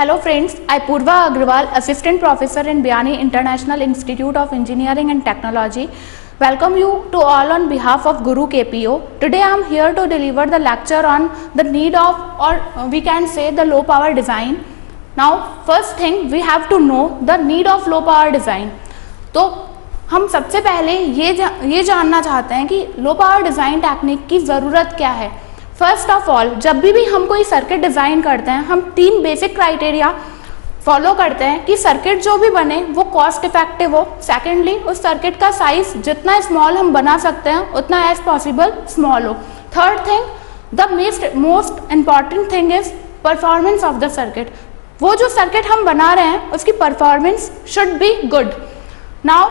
Hello friends, I Purva Agrawal, Assistant Professor in Biani International Institute of Engineering and Technology. Welcome you to all on behalf of Guru KPO. Today I am here to deliver the lecture on the need of, or we can say, the low power design. Now first thing we have to know the need of low power design. तो हम सबसे पहले ये जानना चाहते हैं कि low power design technique की ज़रूरत क्या है। फर्स्ट ऑफ ऑल, जब भी हम कोई सर्किट डिज़ाइन करते हैं हम तीन बेसिक क्राइटेरिया फॉलो करते हैं कि सर्किट जो भी बने वो कॉस्ट इफेक्टिव हो। सेकेंडली, उस सर्किट का साइज जितना स्मॉल हम बना सकते हैं उतना एज पॉसिबल स्मॉल हो। Third thing, the most important thing is performance of the circuit. वो जो सर्किट हम बना रहे हैं उसकी performance should be good. Now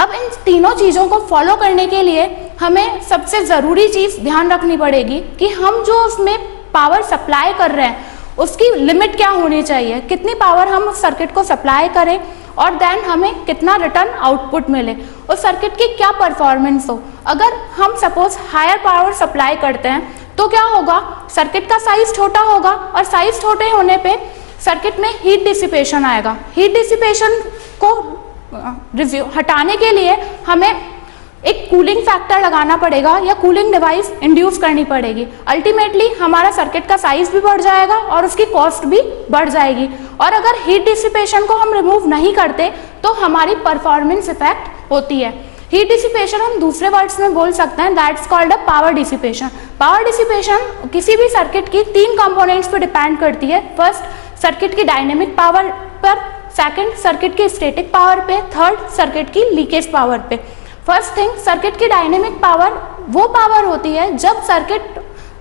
अब इन तीनों चीज़ों को फॉलो करने के लिए हमें सबसे ज़रूरी चीज़ ध्यान रखनी पड़ेगी कि हम जो उसमें पावर सप्लाई कर रहे हैं उसकी लिमिट क्या होनी चाहिए, कितनी पावर हम उस सर्किट को सप्लाई करें और देन हमें कितना रिटर्न आउटपुट मिले, उस सर्किट की क्या परफॉर्मेंस हो। अगर हम सपोज हायर पावर सप्लाई करते हैं तो क्या होगा, सर्किट का साइज छोटा होगा और साइज छोटे होने पे सर्किट में हीट डिसिपेशन आएगा। हीट डिसिपेशन को हटाने के लिए हमें एक कूलिंग फैक्टर लगाना पड़ेगा या कूलिंग डिवाइस इंड्यूस करनी पड़ेगी। अल्टीमेटली हमारा सर्किट का साइज भी बढ़ जाएगा और उसकी कॉस्ट भी बढ़ जाएगी। और अगर हीट डिसिपेशन को हम रिमूव नहीं करते तो हमारी परफॉर्मेंस इफेक्ट होती है। हीट डिसिपेशन हम दूसरे वर्ड्स में बोल सकते हैं, that's called a power dissipation. Power dissipation किसी भी सर्किट की तीन कंपोनेंट्स पर डिपेंड करती है। फर्स्ट, सर्किट की डायनेमिक पावर पर, सेकंड सर्किट की स्टैटिक पावर पे, थर्ड सर्किट की लीकेज पावर पे। फर्स्ट थिंग, सर्किट की डायनेमिक पावर वो पावर होती है जब सर्किट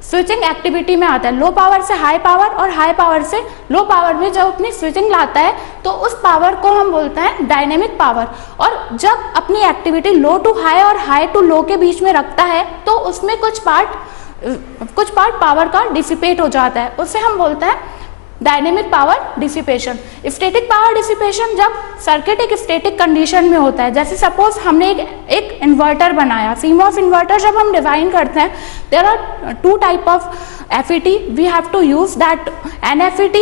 स्विचिंग एक्टिविटी में आता है। लो पावर से हाई पावर और हाई पावर से लो पावर में जब अपनी स्विचिंग लाता है तो उस पावर को हम बोलते हैं डायनेमिक पावर। और जब अपनी एक्टिविटी लो टू हाई और हाई टू लो के बीच में रखता है तो उसमें कुछ पार्ट पावर का डिसिपेट हो जाता है, उससे हम बोलते हैं dynamic power dissipation. Static power dissipation जब सर्किट एक स्टैटिक कंडीशन में होता है, जैसे सपोज हमने एक इन्वर्टर बनाया, सीमॉस इन्वर्टर जब हम डिजाइन करते हैं there are two type of FET we have to use, that NFET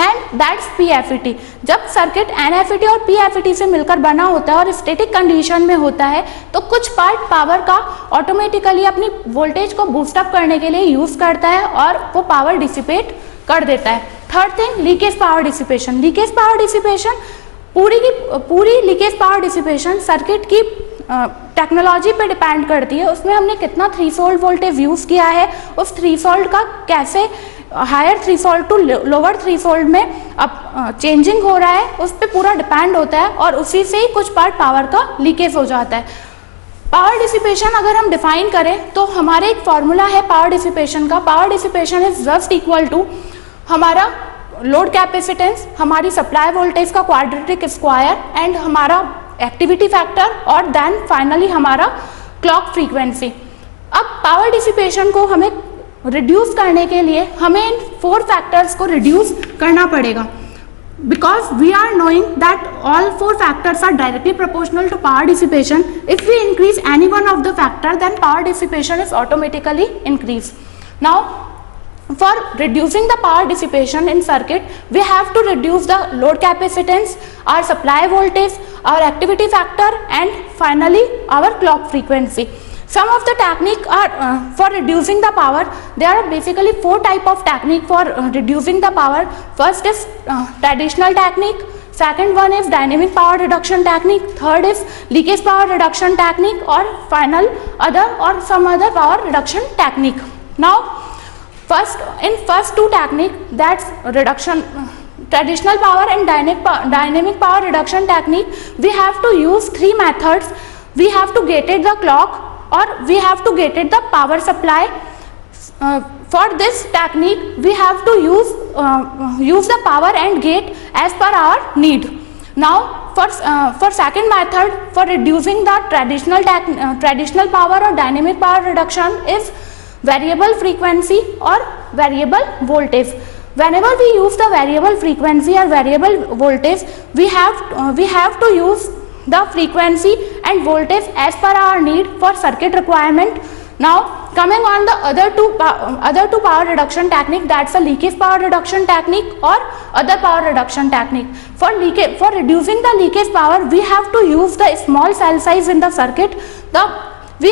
and that's PFET। जब सर्किट NFET और PFET से मिलकर बना होता है और स्टैटिक कंडीशन में होता है तो कुछ पार्ट पावर का ऑटोमेटिकली अपनी वोल्टेज को बूस्टअप करने के लिए यूज करता है और वो पावर डिसिपेट कर देता है। Third thing, leakage power dissipation. Leakage power dissipation पूरी लीकेज पावर डिसिपेशन सर्किट की टेक्नोलॉजी पे डिपेंड करती है। उसमें हमने कितना थ्रीशोल्ड वोल्टेज यूज किया है, उस थ्रीशोल्ड का कैसे higher threshold to lower threshold में अब चेंजिंग हो रहा है, उस पर पूरा डिपेंड होता है और उसी से ही कुछ पार्ट पावर का लीकेज हो जाता है। पावर डिसिपेशन अगर हम डिफाइन करें तो हमारे एक फॉर्मूला है पावर डिसिपेशन का। Power dissipation is just equal to हमारा लोड कैपेसिटेंस, हमारी सप्लाई वोल्टेज का क्वाड्रेटिक स्क्वायर एंड हमारा एक्टिविटी फैक्टर और देन फाइनली हमारा क्लॉक फ्रीक्वेंसी। अब पावर डिसिपेशन को हमें रिड्यूस करने के लिए हमें इन 4 फैक्टर्स को रिड्यूस करना पड़ेगा, because we are knowing that all 4 factors are directly proportional to power dissipation. If we increase any one of the factor, then power dissipation is automatically increased. Now for reducing the power dissipation in circuit, we have to reduce the load capacitance, our supply voltage, our activity factor and finally our clock frequency. Some of the technique are for reducing the power. There are basically 4 type of technique for reducing the power. First is traditional technique, second one is dynamic power reduction technique, third is leakage power reduction technique or final some other power reduction technique. Now first 2 technique, that's reduction traditional power and dynamic power reduction technique, we have to use 3 methods. We have to gate the clock or we have to gate the power supply. For this technique we have to use the power and gate as per our need. Now for second method, for reducing the traditional power or dynamic power reduction is variable frequency or variable voltage. Whenever we use the variable frequency or variable voltage, we have to use the frequency and voltage as per our need for circuit requirement. Now coming on the other two power reduction technique, that's a leakage power reduction technique or other power reduction technique. For reducing the leakage power, we have to use the small cell size in the circuit. We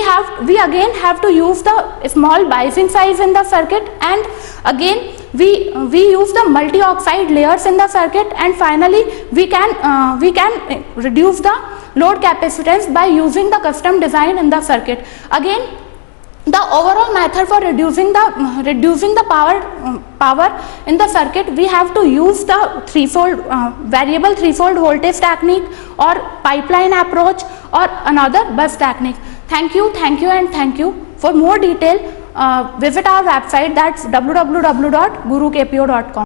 again have to use the small biasing size in the circuit, and again we use the multi-oxide layers in the circuit, and finally we can reduce the load capacitance by using the custom design in the circuit. Again, the overall method for reducing the power in the circuit, we have to use the variable threshold voltage technique or pipeline approach or another bus technique. Thank you and thank you. For more detail, visit our website, that's www.gurukpo.com.